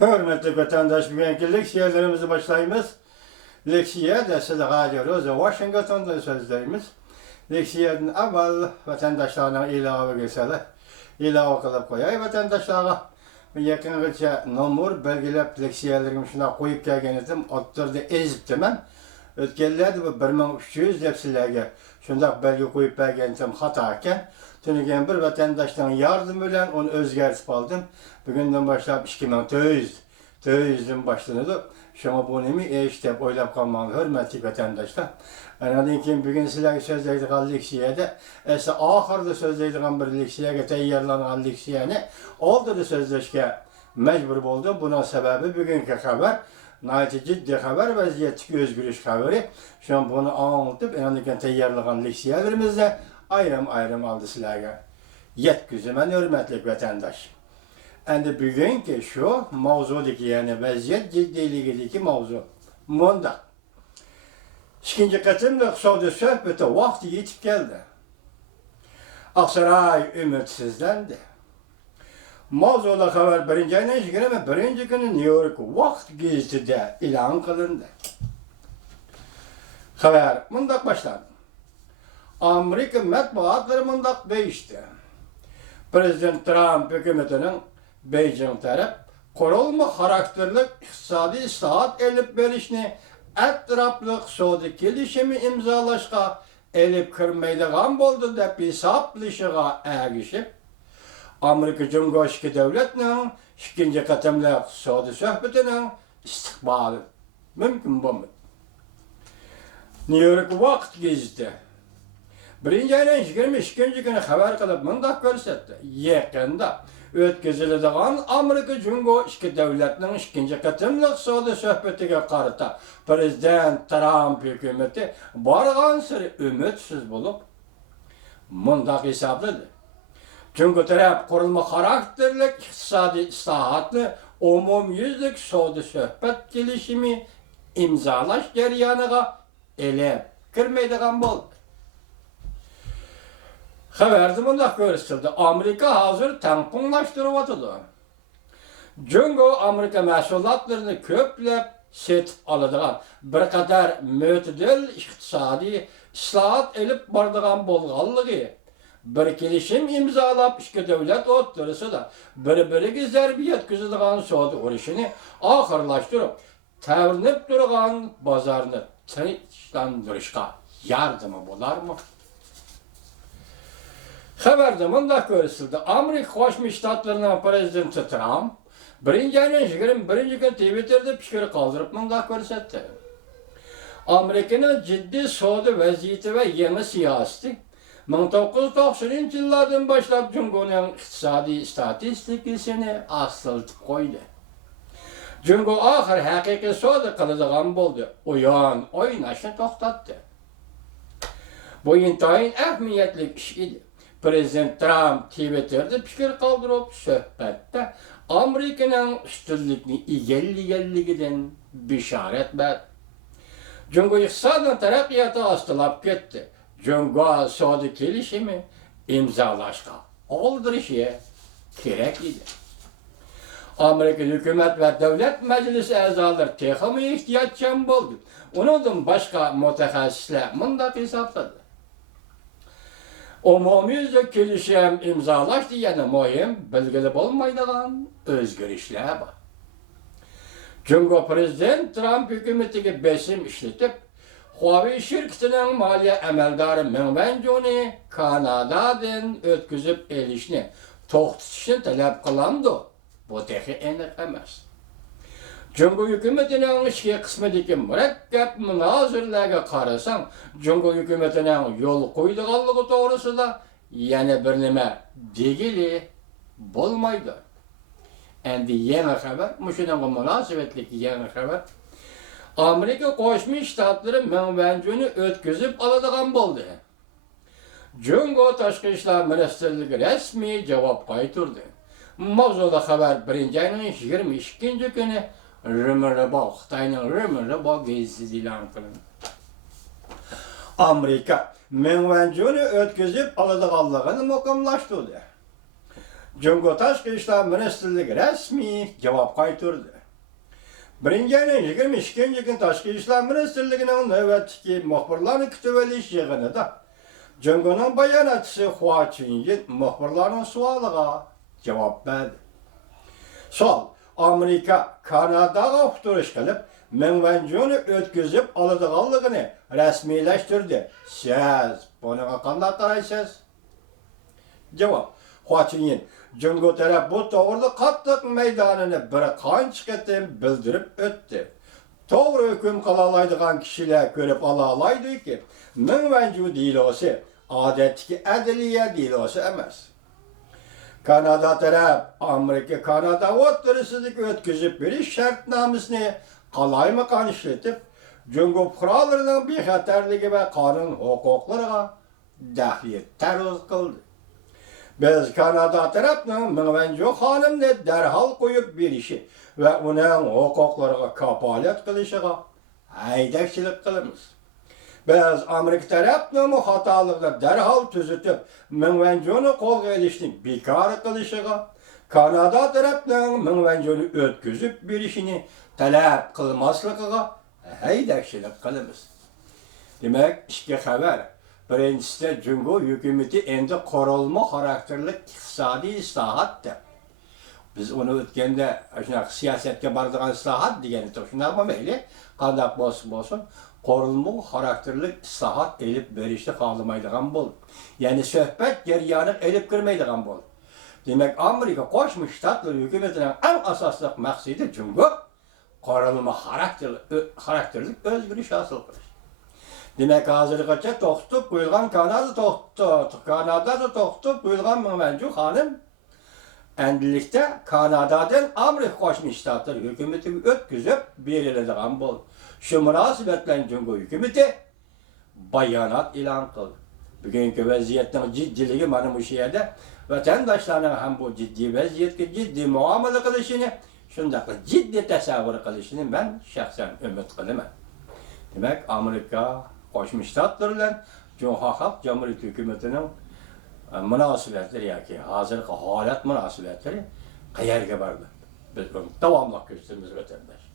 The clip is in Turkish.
Hürmetli vatandaş, bugünkü leksiyalarımızı başlayımız. Leksiya da size Radio Rosa Washington'dan sözlerimiz. Leksiyadan evvel vatandaşlarına ilave geçelim. İlave kılıp koyay vatandaşlara. Yakınca nomur belgilep leksiyalarımı şuna koyup gelgenizdim. Oturdu ezip demem. Ötkellerde bu 1300 dep sizlerge şundaq belge koyup gelgenizdim hata eken. Tünügen bir vatandaştan yardım bilen onu özgertip aldım. Bugünden başlayıp 2400'den başlandı. Şuna bu nemi eşitep oylap kalmalı hürmetli vatandaşlar. Anadın ki bugün sizlerge sözleydiğin leksiyede, ese ahırda sözleydiğin bir leksiyege teyyarlanan leksiyene oldu da sözleşke mecbur oldu. Buna sebebi bugünkü haber. Nayeti ciddi haber, vaziyetçi özgürlük haberi. Şu an bunu anlatıp, anadın teyyarlanan leksiyelerimizde ayrım aldı sizlerge. Yetküzümen hürmetli vatandaş. Endi bugünkü şu mavzudaki yani vaziyet ciddiliğindeki mavzu. Bunda. İkinci katımda kısa sohbete vakti yetip geldi. Aksaray ümitsizlendi. Mavzuda haber birinci ayının birinci günü New York Vakt Geziti'de ilan kılındı. Haber mundak başlandı. Amerika matbuatları mundak değişti. Prezident Trump hükümetinin Beijing taraf kurulma karakterli iktisadi islahat elip verişini etraflı iqtisadi kelişimi imzalaşqa elip kirmeydigan boldu dep hesaplaşıga ergişip Amerika Cumhurbaşkanı devletinin ikinci katemli iqtisadi sohbetinin istiqbalı mümkün bulmadı. New York Vakt Geziti birinci ayının 22. günü haber kılıp mındak görsetti. Yakında ötközülüdüğün Amerika Cumhurbaşkanı devletinin ikinci katımlı iqtisadi sohbetiga qarata Prezident Trump hükümeti bargan sırı ümitsiz bulup mındak hesapladı. Çünkü taraf kurulma karakterlik iktisadi islahatlı umumyüzlük iqtisadi sohbet gelişimi imzalaş jaryanıga elep kirmeydigan boldu. Haberde mundaq görüstüldü. Amerika hazır tampонlaştırıp atıdı. Cungo Amerika mahsulotlarini köplep setip alıdığan bir kadar mötedil iqtisadi islahat elip bardıgan bolğanlığı bir kelişim imzalap iki devlet oturысы da bir-biriga zarba yetkizadigan savdo urushini oxirlashtirib, tavrinib turgan bozorni tinchlantirishga yordami bo'larmi? Haberde mundaq görüstüldü. Amerika Qo'shma Shtatlarının prezidenti Trump birinci ayının 21. gün Twitter'da fikir kaldırıp mundaq ko'rsatdi. Amerika'nın ciddi savdo vaziyeti ve yeni siyaseti 1990-yıllardan başlap Cumhur'un iqtisadi statistikasini asıltıp koydu. Cumhur ahir haqiqiy savdo qiladigan bo'ldi. Uyan o'ynashni to'xtatdi. Bu intayin ahmiyetli iş idi. Prezident Trump Twitter'da fikir kaldırıp sohbette Amerika'nın üstünlükni egelliginden bişaret verdi. Cumhur iqtisadi taraqqiyoti ostılab ketdi. Cumhur savdo kelishimi imzalashga oldirishi kerak idi. Amerika hükümet ve devlet meclisi a'zolari texmi ehtiyotchan bo'ldi. Undan başka mutaxassislar mundaq hisobladı. Umumyüzlük kelişim imzalaş diyene mühim belgili olmaydigan özgürüşler var. Cumhur Prezident Trump hükümetiga besim işletip, Huawei şirketinin maliye emeldarı Meng Wanzhou'ni Kanada'dan ötküzüp elişini to'xtatishni talep kılandı. Bu tehi enik emas. Cumhur hükümetinin ichki qismidagi murakkab münazirlarga qarasam, Cumhur hükümetinin yol qo'ydiganligi to'g'risida yana bir nima degili bo'lmaydi. Endi yangi xabar, mushunaqa munosabatlik yangi xabar. Amerika Qo'shma Shtatlari Meng Wanzhou'ni o'tkazib oladigan bo'ldi. Cumhur Tashqi ishlar ministrligi rasmiy javob qaytardi. Mavzuda xabar 1-ayning 22. kuni Xitoyning Rimrabo gazetida e'lon qilindi. Amerika Meng Wanzhou'ni o'tkazib oladiganligini muqimlashtirdi. Cumhuriyet Tashqi ishlar ministrligi rasmiy javob qaytardi. Birinchi ayning 22 kun Tashqi ishlar ministrligining navbatdagi muxbirlarni kutib olish yig'inida Cumhuriyetning bayonotchisi Hua Chunying muxbirlarning savoliga javob berdi. Sol Amerika Kanadaga uqtirish qilib, Mengvanjuni o'tkazib oladiganligini rasmiylashtirdi. Siz buniga qanday qaraysiz? Javob: Hua Chunying Cumhur taraf bu to'g'rida qattiq maydonini bir qancha qatim bildirib o'tdi. To'g'ri hukm qila oladigan kishilar ko'rib ola oladiki, Mengvanju delosi odatdagi adliya delosi emas. Kanada taraf Amerika Kanada o'ttirisiga o'tkazib berish shartnomasini qalaymagan ishlatib, Cumhur fuqarolarining bexatarligi va qonun huquqlariga daxli taruz qildi. Biz Kanada tarafning Mengvanju xonimni darhol qo'yib berishi va uning huquqlariga kafolat qilishiga haydakchilik qilamiz. Biz Amerika tarafning xatoligini darhol tuzatib, Mengvanjuni qo'lga olishni bekor qilishiga, Kanada tarafning Mengvanjuni o'tkazib berishini talab qilmasligiga haydakchilik qilamiz. Demak, ishga xabar. Birinchisi, Cumhur hukumati endi qurolma xarakterli iqtisodiy islohotda. Biz uni o'tganda shunaqa siyosatga boradigan islohot degani shunaqa mayli, qanday bo'lsin, qurolma xarakterli islohot elib berishni xohlamaydigan bo'ldi. Ya'ni suhbat jarayoni elib kirmaydigan bo'ldi. Demak, Amerika Qo'shma Shtatlar hukumatining eng asosli maqsadi Cumhur qurolma xarakterli o'zgarish hosil qilish. Demek hazırgacha to'xtatib qo'yilgan Kanadada to'xtatib qo'yilgan Mengvanju xonim endilikda Kanadadan Amerika Qo'shma Shtatlar hukumatiga o'tkazib beriladigan bo'ldi. Shu munosabat bilan Cumhur hukumati bayonot e'lon qildi. Bugungi vaziyatning jiddiligi mana bu yerda vatandoshlarning ham bu jiddiy vaziyatga jiddiy muomala qilishini, shunday jiddiy tasavvur qilishini men shaxsan umid qilaman. Demak, Amerika Qo'shma Shtatlar bilan Cumhur Xalq Jamhuriyati hukumatining munosabatlari yoki hozirgi holat munosabatlari qayerga bordi? Biz buni davomli ko'rsatamiz vatandosh.